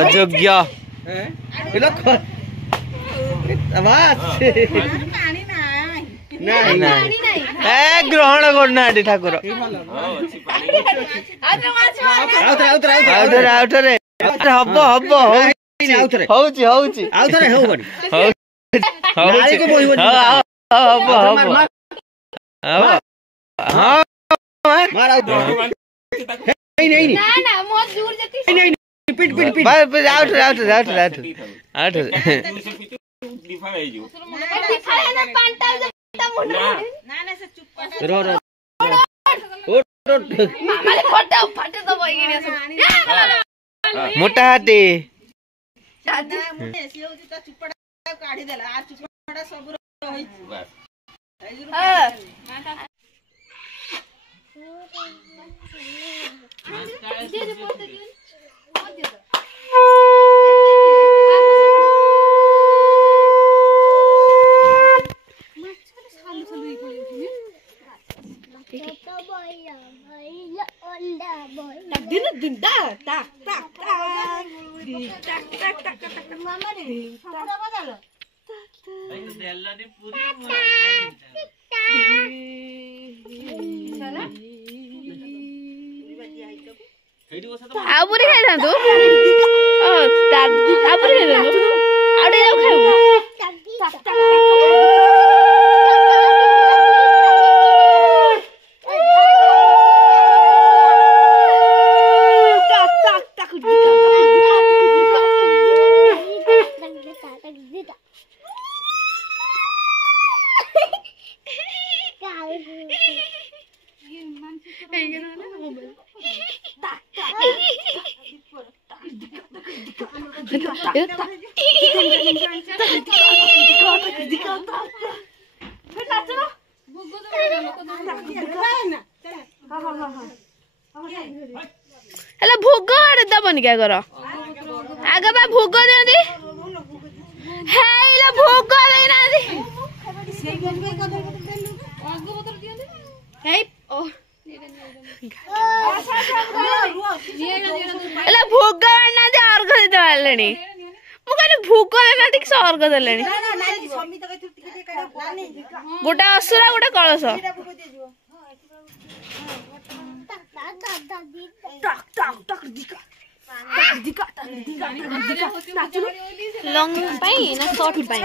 अयोग्य ग्रहण करना ठाकुर हम मोटा हाथी आबुरी खाइ थांतु आबुरी खाइ थांतु आउटे जाऊ खाइबु हेला भोग आड़े दबनी क्या कर आगे बा भोग दियंती हेला भोग देना दी हे ओ हेला भोग आना दे और कर दे वालेनी मु कहले भोग देना ठीक से और कर देलेनी गोटा असुरा गोटा कळस लॉन्ग पाई ना शॉर्ट पाई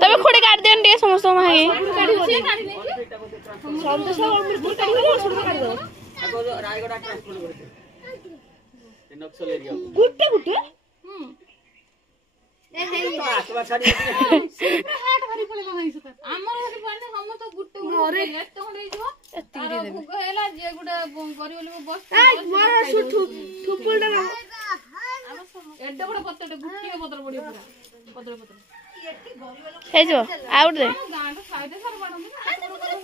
तबे खोडे काट देन दे समस्त मागे गुट्टे गुट्टे ए हे तो आसवा छाडी हाट भरी पळे लगाई सता हमर हरी पाने हम तो गुट्टे मोरे लेट होले जो तीरे दे भुग हेला जे गुडा करी बोले बस ए मोर सुठु ठुपुलडा एड्डा बड पत्तडे गुट्टे पत्र पड़ी पूरा पत्र हे जो आउट दे गांड साइडे सर पडम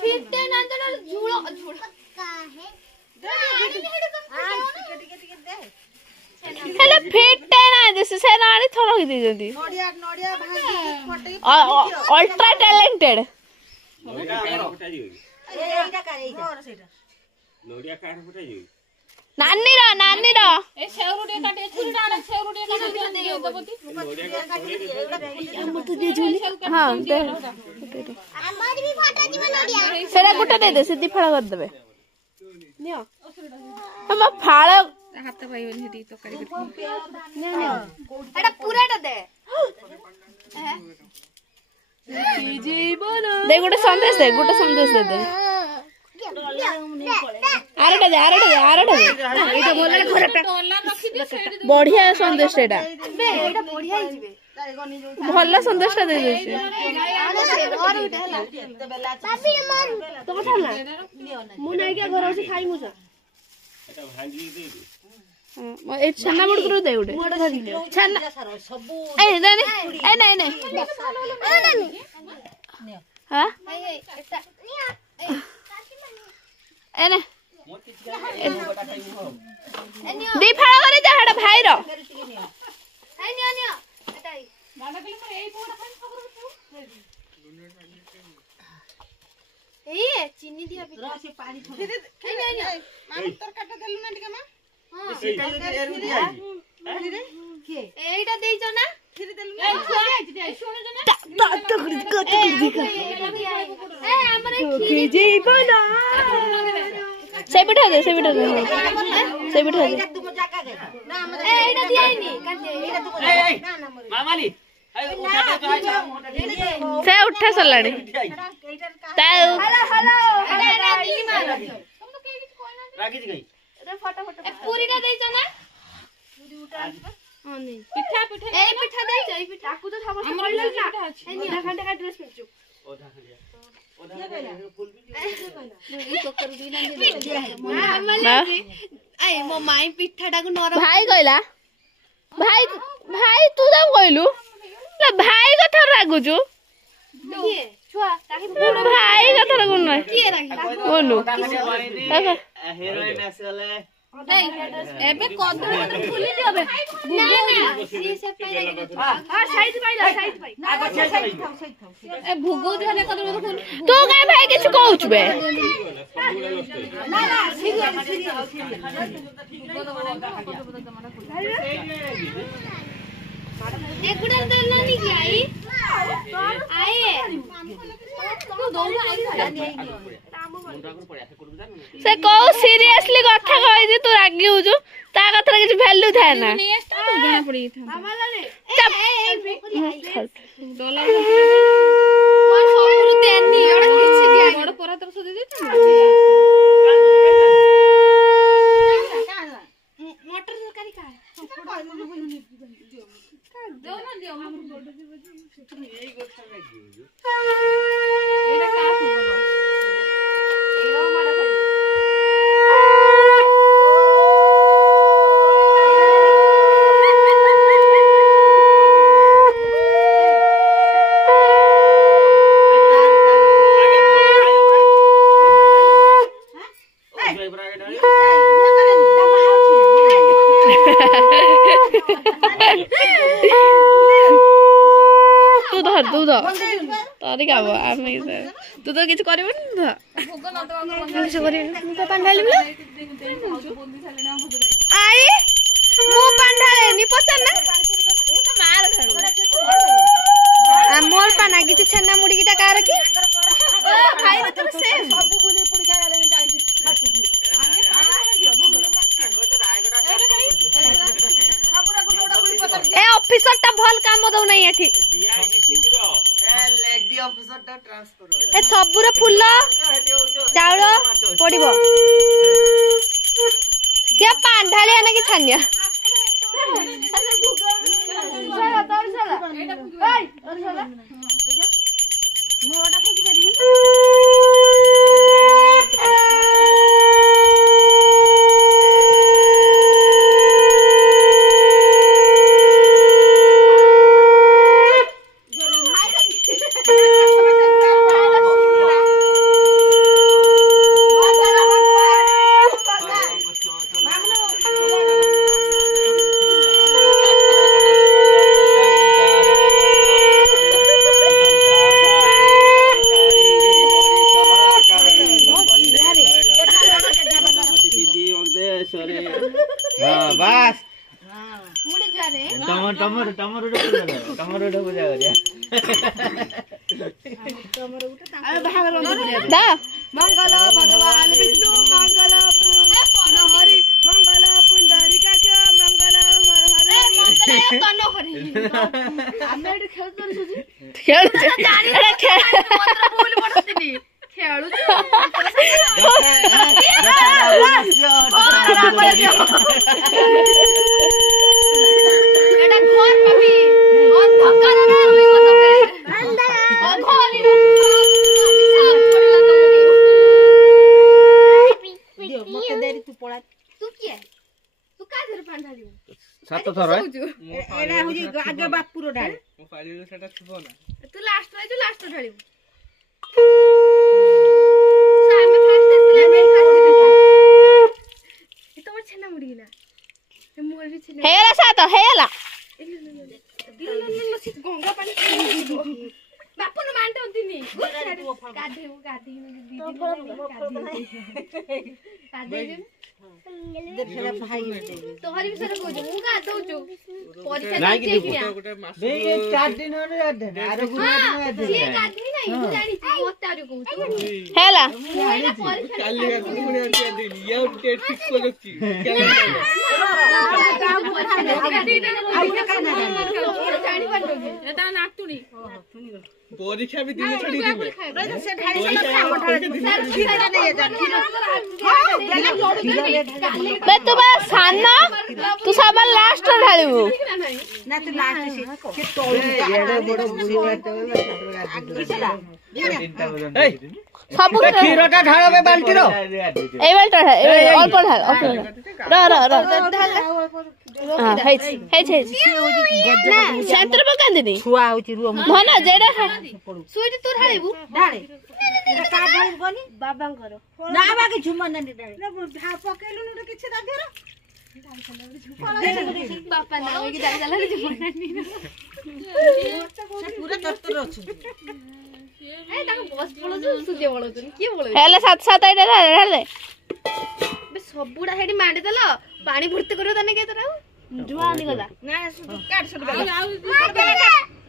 फिटे ना तो झूलो झूलो का है हेले फिटे ना दिस से रानी थोड़ा ही दे जल्दी नोडिया नोडिया भागी फटे अल्ट्रा टैलेंटेड नोडिया कार फटाई ए एटा कर एटा और सेटा नोडिया कार फटाई नानी रो ए सेवरुडे काटे छुरी डाले सेवरुडे काटे दे दबती नोडिया हम तो दे जोली हां दे हमार भी फटा जीव नोडिया सेरा गुटा दे दे सीधी फळा कर देबे नियो हम फाळ हाथ भाई ओनी हेटी तो करी ने एटा पूराटा दे जीवन दे गोटे संदेश दे दे आरटा दे एटा बोलले खराटा बढ़िया संदेश एटा बे एटा बढ़िया ही जिवे भल्ला संदेश दे दे और उठे हला बाबी मन तो कथा ना मु नाही के घर से खाई मुसा एटा भांगी दे दे ए छन्ना बड करू दे उडे छन्ना सब ए नहीं हां एने दी फाड़ा करे जा हड़ा भाई रो चीनी दिया से पानी तरकाटा देलु ना टिका मां हां एटा देइछ ना फिर देलु ना सुन ना ए हमरे खीर जेबो ना से बिठा दे से बिठा दे तुम जाका गए ना हमरे एटा दियाइनी काटे एटा तुम ना ना मामाली से उठा सलाणी हेलो अरे रागी मार तुम तो के किछ कोना रागी गई अरे फटाफट ए पूरी ना देइछ ना पूरी उठा हां नहीं पिठा ए पिठा देइछ ए पिठा को तो खाबो हमर पिठा अछि ओधा खंडे का ड्रेस पिचू ओधा खंडे ओधा फूल भी ई तो कर दी ना दे आई मो माई पिठाटा को नरम भाई कहला भाई भाई तू तो कहलु भाई कथा रागुजु ये छुआ ताकि भाई कथा रागु न के रागी बोलु हीरोइन आसले नहीं एबे कदर मतलब फुली दिबे ना ना सी से पाई हां साइज पाइला साइज पाई ए भुगो धने कदर फुल तो काई भाई किछ कहउछ बे ना ना सीरियल एक गुडा देना नहीं की आई तू दोनों आई से को सीरियसली कथा कहि जे तू रागी होजु ता कथा किछ वैल्यू थाए ना जाना पड़ी था मामाला ने डॉलर मन सबरु देनी एड़ा किछ दिया बड़ परा तर सो दे दे मटर तरकारी का दो ना दियो हम फोटो से बजे यही गोठा में दियो एटा का सुनो एरो माडा खाई तारी का आमे तू तो किछ करबे न भोग न तो किछ करबे न तो पान ढाली बोला आई मु पान ढाले नि पचन ना तू तो मार ढालू आ मोर पाना किछ छन्ना मुड़ी किटा कार की ओ भाई रे तो से सब बुली पुड़ी खाय आले जाई फाटी आगे पानी दियो भोग आगो तो रायगडा कर पूरा गुडोडा बुली पतर ए ऑफिसर ता भल काम दउ नै एठी लेडी ऑफिसर ता ट्रांसफर ए सबुरा फुल चाउल पडिबो के पान ढाले ना कि छानिया साला तोर साला एटा पुगी ए तोर साला मोटा पुगी करिबी मंगल भगवान विष्णु मंगल हरि मंगल पुंडरीका मंगल हरि तनो हरि आमे खेल कर सुजी खेल जानी खेल मंत्र भूल पड़तनी खेलु एटा घर पपी और धक्का ना होई मतबे अंदर ओ घरी रो विशाल पड़ला तुमको दियो मके देरी तू पळा तू किए तू का धर पान ढालियो सात थर एना होजी आगे बापुरो ढाल मो पाली सेटा छुबो ना तू लास्ट ढालियो सामे फास्ट ले नहीं फास्ट तोहरी विषय कहू मु गाधौछु परीक्षा नाही दे की बे 4 दिन होने जाते आरो गुना दिन आते ये गाधी नहीं मु जानी मत आरो कहू हैला काली गुना दिन ये उठे ठीक को रखी परीक्षा भी दिन छड़ी दिबे बे तू बा साना तू सब लास्ट ढालिबू ना तू लास्ट से तोड़ एडा बड़ बुढ़ी सब खीरटा ढाळबे बाल्टी रो ए बाल्टा अल्प ढाल र हां हे ना सेंटर पकांदिनी छुआ होची रुम धना जेडा सुइटी तू ढालिबू डाळे का ढाळ कोनी बाबां करो ना बाकी झुमन ने डाळे ना धा पकेलु न किछि दा फेर बापा ना कि डाल डाल पूरा तत्तर अछि ए ताको बस बोलो जो सुजे बोलो तुन की बोलो हेले 7 एटा हेले बे सबुडा हेडी मांडी देलो पानी भर्ती करियो तने के तरा जुआ निकला ना काट सब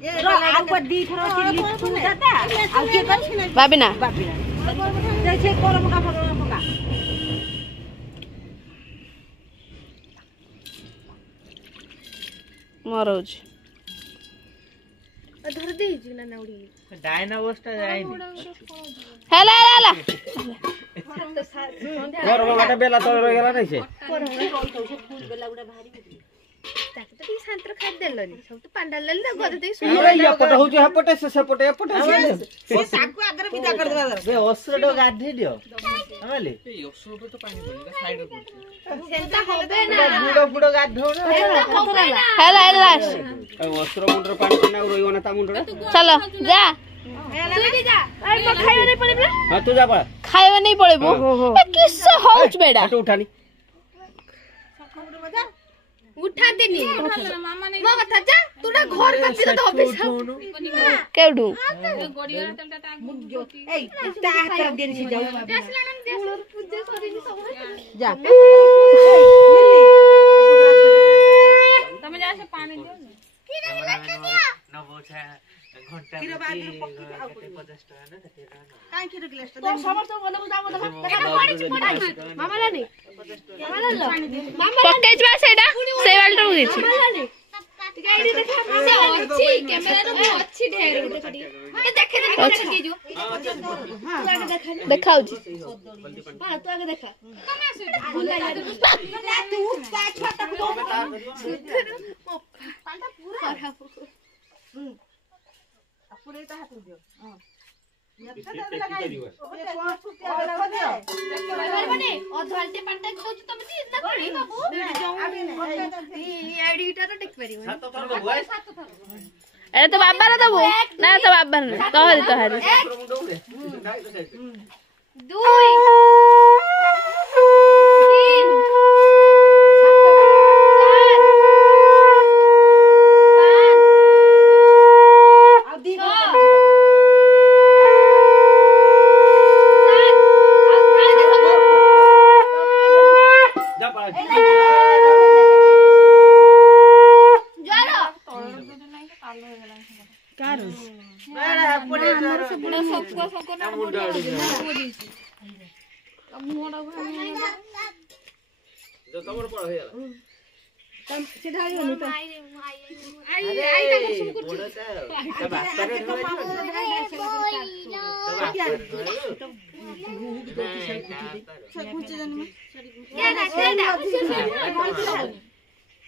ये आउ पर दी थरो सी लिखु दादा आउ के कर बाबिना जैसे करम का पका मरोज धर दे ना नाउडी डायनावोस्टा जाइनी हेला हेला घर बाटा बेला तळ गेला नै से फूल बेला उडा भारी ताके तो शांतर खाद देलनी सब तो पांडाल ले गद दे एपट होची हपटे से सेपटे एपटे से साकु आगर विदा कर देबा बे असरडो गाधी दियो हमले ए असुरो तो पानी बोली साइड पर सेंता होबे ना बुडो गाधो ना हेला हेला असुरो मुंडर पानी ना रोइयो ना ता मुंडर चलो जा सुइटी जा अरे तो खाइबा नहीं पड़े हां तू जा पड़ा खाइबा नहीं पड़ेबो ए किस्सा होच बेडा हट उठानी उठा देनी मामा नहीं मो कथा जा तूडा घर पाछे तो ऑफिस केडू ए ता कर देन से जाऊ पूजा सरी सब जा तमे जा से पानी दियो न बोछा घंटा किरो बाद 50 टका ना काई किरो गिलास तो समर तो बना बुझा देखा पड़ी मामा लानी मामा ला पकेज बा सेडा से वाल्टर उगेछि गाड़ी देखा से अछि कैमरा रो अछि ढेर देखडी ए देखे देखे के जो हां तू आगे देखा देखाउ जी हां तू आगे देखा भूला यार तू का छोटा पांडा पूरा पूरे ता हाथ दियो हां अधवालटे पांडा दउछ तमे दी ना पानी बाबू एडिटर टेक परिबो ए तो बाबा रे दबो ना तो बाबा रे तोहरी दुई तमर पड़ हेला तम से ढाई होनी तो आई तक सुन कर तब आस्तारे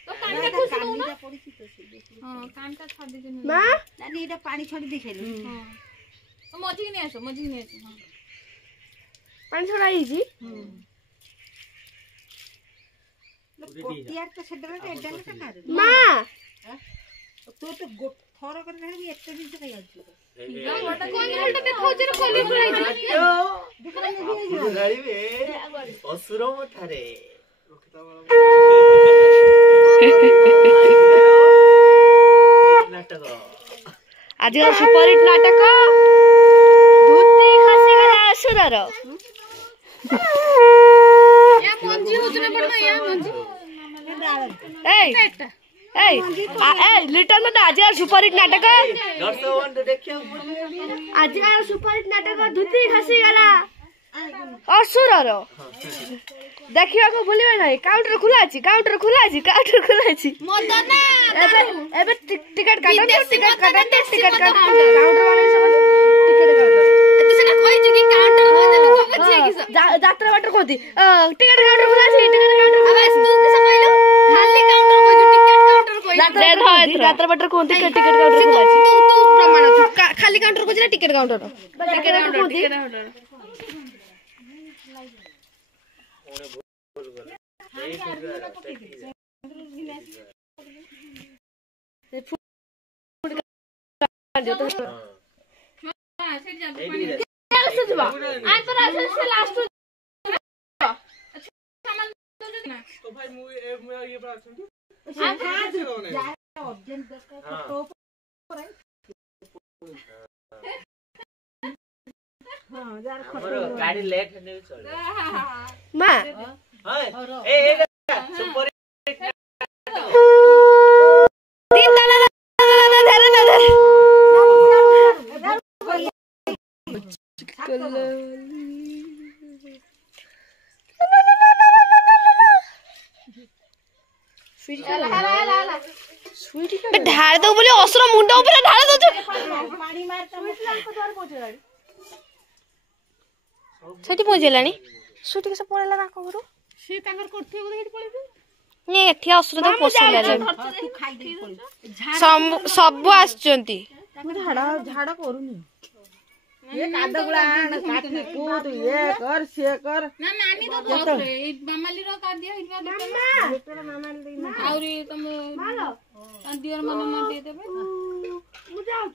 तो कानटा खुसलो ना हां कानटा छाड़ दे मां नानी एटा पानी छोड़ी दिखेलु हां तो मजी नहीं आसो हां पानी छोड़ाई जी पोटियार तो सेडरा एडा ना कर मां तो थोर कर भी एते दिन से कई आछी कोन हलटा देखाउ जे कोली पुराई गाड़ी में असुरो मठारे नाटक आज सुपरहिट नाटक धोती खासी ଅସୁରର लिटल आज सुपरहिट नाटक आज सुपरहिट नाटक धुती खसी गला असुरर देखिया को भूलिबे नहीं काउंटर खुला अछि काउंटर खुला अछि काउंटर खुला अछि मदना एबे टिकट काउंटर काउंटर वाले सब टिकट काउंटर तू सेना कहि छु कि काउंटर कहि देलु बचिए कि यात्रा वाटर कोती टिकट काउंटर खुला अछि टिकट काउंटर अबे तू किस कहलु खाली काउंटर कहि छु टिकट काउंटर कहि यात्रा वाटर कोती टिकट काउंटर खुला अछि तू प्रमाण खाली काउंटर कहि टिकट काउंटर गाड़ी लेट नहीं चल मां ए सुपर तीन ताला धरे ना धरे ढाल दो बोले असुर मुंड ऊपर ढाल दो पानी मार सेठी पहुंचलानी सुटी के से पळेला ना को से तांगर करथे बोले हेटी पळेबे ने एठी असुर तो पोसले तू खाई दे पळे सब आछंती झाड़ा करूनी ये कादा गुला आण काठी कूद ये कर से कर ना नानी तो दोसरे मामाली रो का दिया हिटवा मामाली आउरी तुम दियर मन न दे देबे मु जाऊ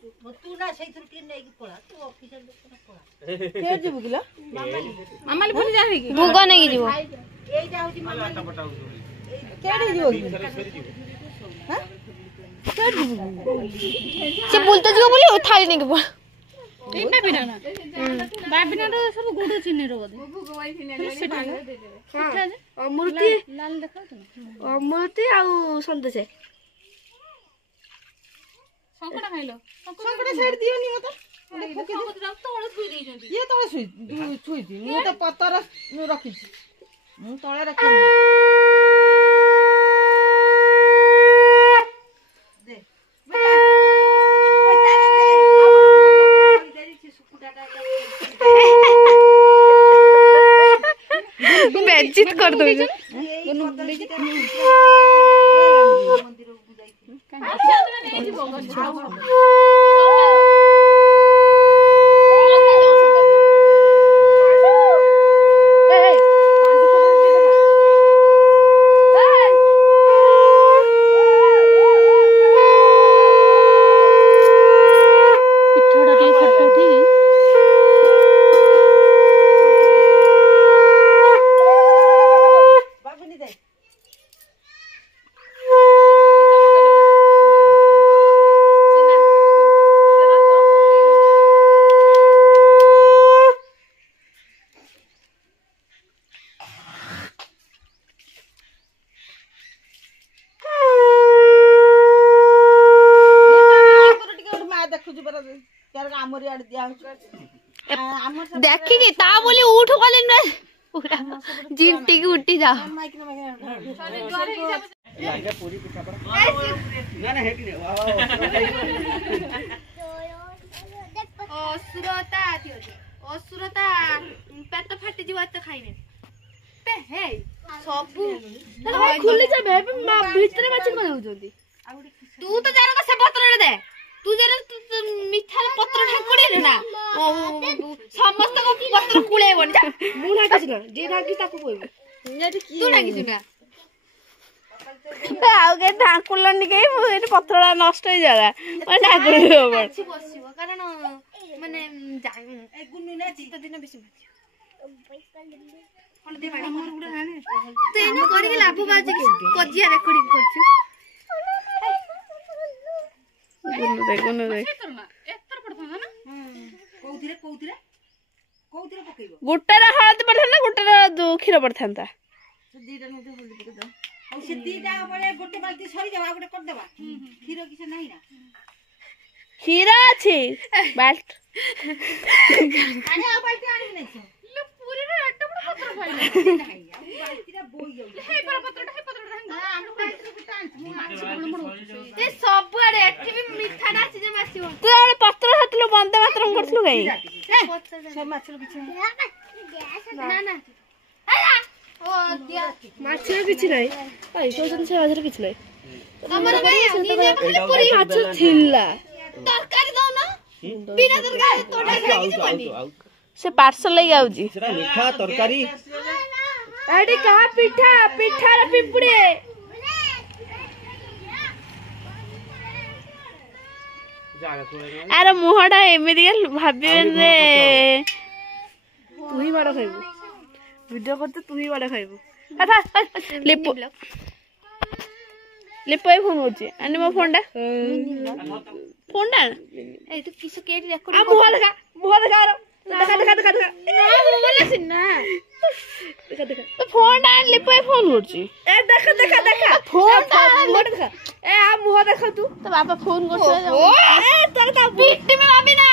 तू ना सही थुरती नै की पळा तू ऑफिसर पळा के जीव गिला मामाली पुनी जाबे की भूग नै की जीव ए जाउची मामाली केडी जीव हां केडी जीव से बोलते जीव बोले थाली नै की तीनटा बिना बाबिना रो सब गुडो चिन्ने रो बदे भगवाई फिने सेटा हां अमृति लाल देखा त अमृति आ संतोष संकटा खाइलो संकटा साइड दियो नि मत देखो के तो तळे थुई देई जंती ये तो छुई दी मु तो पत्तर रखी मु तळे रखी दे बेइज्जत कर दो देखी ता बोली उठ वाले न जिंटी की उठी जा पूरी पिठा पर ना ना हेटी असुरता असुरता पेट फाटी जीव त खाइने पे हे सब खुली जाबे भीतर माछी को होजंती तू तो जानो से पत्र दे तू जरा मिठा पत्र ठाकुड़ी रे ना समस्त को पत्र कुळे बन जा मुना किछ ना जे रागी ताको कोइबे तू रागी सुना आउ के ठाकुलनी के पत्रला नष्ट हो जाला ठाकुर बसिबो कारण माने जाई ए गुन्नु ना चित दिन बेसी हल्दी पानी मोर गुडा हाने तेनो करी लाभ बाजे कजिया रेकॉर्डिंग करछु गुन्नु दे एतर पडथा ना कोउथिरे କୋଉଥିରେ ପକେଇବ ଗୋଟାରେ ହଳଦୀ ପଡିଥାନ୍ତା ଗୋଟାରେ କ୍ଷୀର ପଡିଥାନ୍ତା ଦିଟା ନୁହଁ ହଳଦୀ ପକେଇଦବା ଆଉ ସେ ଦିଟା ବେଳେ ଗୋଟେ ବାଲ୍ଟି ସରିଯାଉ ଆଉ ଗୋଟେ କରିଦେବା କ୍ଷୀର କିଛି ନାହିଁ ନା କ୍ଷୀର ଅଛି ବାଲ୍ଟି ଆଉ ବାଲ୍ଟି ଆଣିବି ନାହିଁ ପୁରୀର ଏତେ ବଡ଼ ପତ୍ର ପାଇଲା ବାଲ୍ଟିଟା ବୋଇ ଯାଉଛି ହେଇ ପତ୍ରଟା ଆମେ ବାଲ୍ଟିରେ ଗୋଟେ ଆଣିଛୁ ମୁଁ ମାଛ ଏ ସବୁଆଡେ ଏଠି ବି ମିଠାଟା ଅଛି ଯେ ମାସିବ ତୁ ଗୋଟେ ପତ୍ର ହାତଲୁ ବନ୍ଦେ ମାତରମ୍ କରୁଥିଲୁ କାଇଁ ସେ ମାଛର କିଛି ନା ନା ଓ ଦିଆ ମାଛର କିଛି ନାହିଁ ଭାଇ କହୁଛନ୍ତି ସେ ମାଛର କିଛି ନାହିଁ ତମର କାଇଁ ନିଜେ ଖାଲି ପୁରୀ ମାଛ ଥିଲା ତରକାରୀ ଦଉନ ବିନା ତରକାରୀ ତୋଟା ଖାଇକି ଯିବନି ସେ ପାର୍ସଲ ଲାଗି ଆଉଛି ସେଟା ମିଠା ତରକାରୀ ଏଠି କାହା ପିଠା ପିଠାର ପିମ୍ପୁଡି ଆର ମୁହଁଟା ଏମିତି ଭାବିବେନି ଯେ ତୁ ହିଁ ମାଡ ଖାଇବୁ ଭିଡିଓ କରୁଛୁ ତୁ ହିଁ ମାଡ ଖାଇବୁ ଲିପୁ ଲିପୁ ଫୋନ କରୁଛି ଆଣି ମୋ ଫୋନଟା ଫୋନଟା এই তো কিছু কেটে রেকর্ড ମୁହଁ ଦେଖା ଦେଖା ଦେଖା ଦେଖା ଦେଖା বলে সিনা ଫୋନଟା ଆଣି ଲିପୁ ଫୋନ କରୁଛି ଏ ଦେଖା ଦେଖା ଦେଖା ଫୋନଟା ଦେଖା ଏ ଆ ମୁହଁ ଦେଖା ତୁ ତୋ ବାପା ଫୋନ କରୁଛି ଓ ए तेरे का बीट में भाभी ना